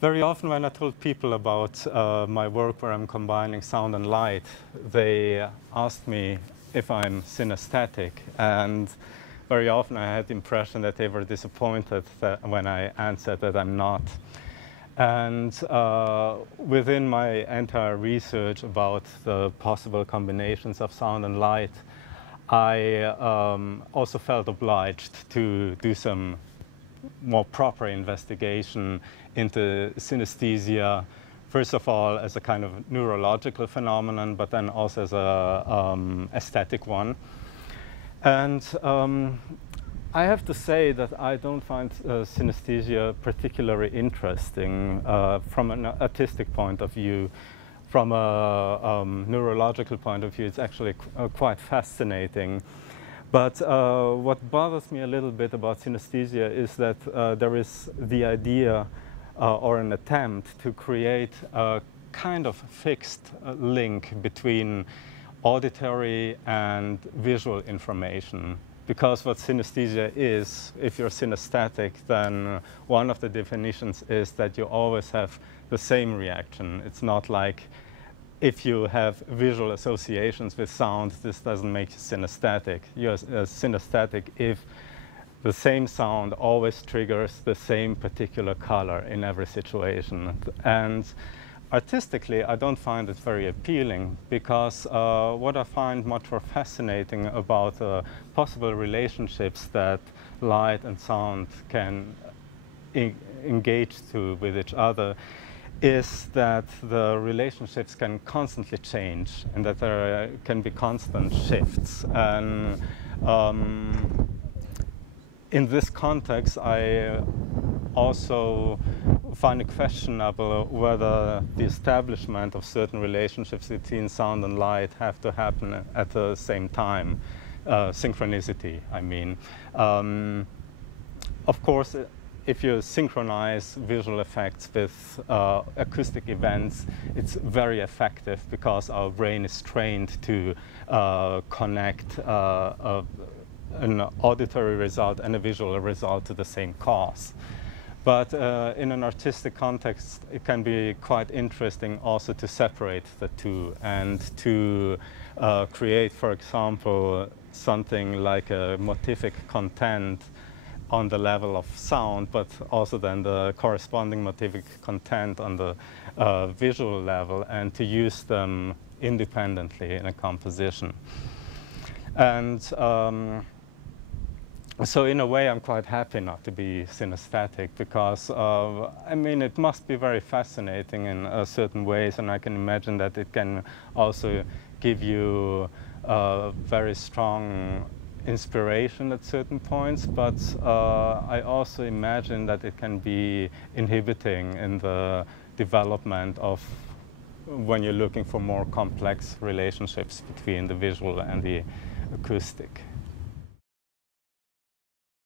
Very often when I told people about my work where I'm combining sound and light, they asked me if I'm synesthetic. And very often I had the impression that they were disappointed that when I answered that I'm not. And within my entire research about the possible combinations of sound and light, I also felt obliged to do some more proper investigation into synesthesia, first of all as a kind of neurological phenomenon, but then also as a aesthetic one. And I have to say that I don't find synesthesia particularly interesting from an artistic point of view. From a neurological point of view, it's actually quite fascinating. But what bothers me a little bit about synesthesia is that there is the idea or an attempt to create a kind of fixed link between auditory and visual information. Because what synesthesia is, if you're synesthetic, then one of the definitions is that you always have the same reaction. It's not like if you have visual associations with sound, this doesn't make you synesthetic. You're synesthetic if the same sound always triggers the same particular color in every situation. And artistically, I don't find it very appealing because what I find much more fascinating about possible relationships that light and sound can engage with each other is that the relationships can constantly change and that there can be constant shifts. And in this context, I also find it questionable whether the establishment of certain relationships between sound and light have to happen at the same time. Synchronicity, I mean. Of course, if you synchronize visual effects with acoustic events, it's very effective because our brain is trained to connect an auditory result and a visual result to the same cause. But in an artistic context, it can be quite interesting also to separate the two and to create, for example, something like a motivic content on the level of sound, but also then the corresponding motivic content on the visual level, and to use them independently in a composition. And so in a way, I'm quite happy not to be synesthetic because, I mean, it must be very fascinating in certain ways, and I can imagine that it can also give you very strong inspiration at certain points, but I also imagine that it can be inhibiting in the development of when you're looking for more complex relationships between the visual and the acoustic.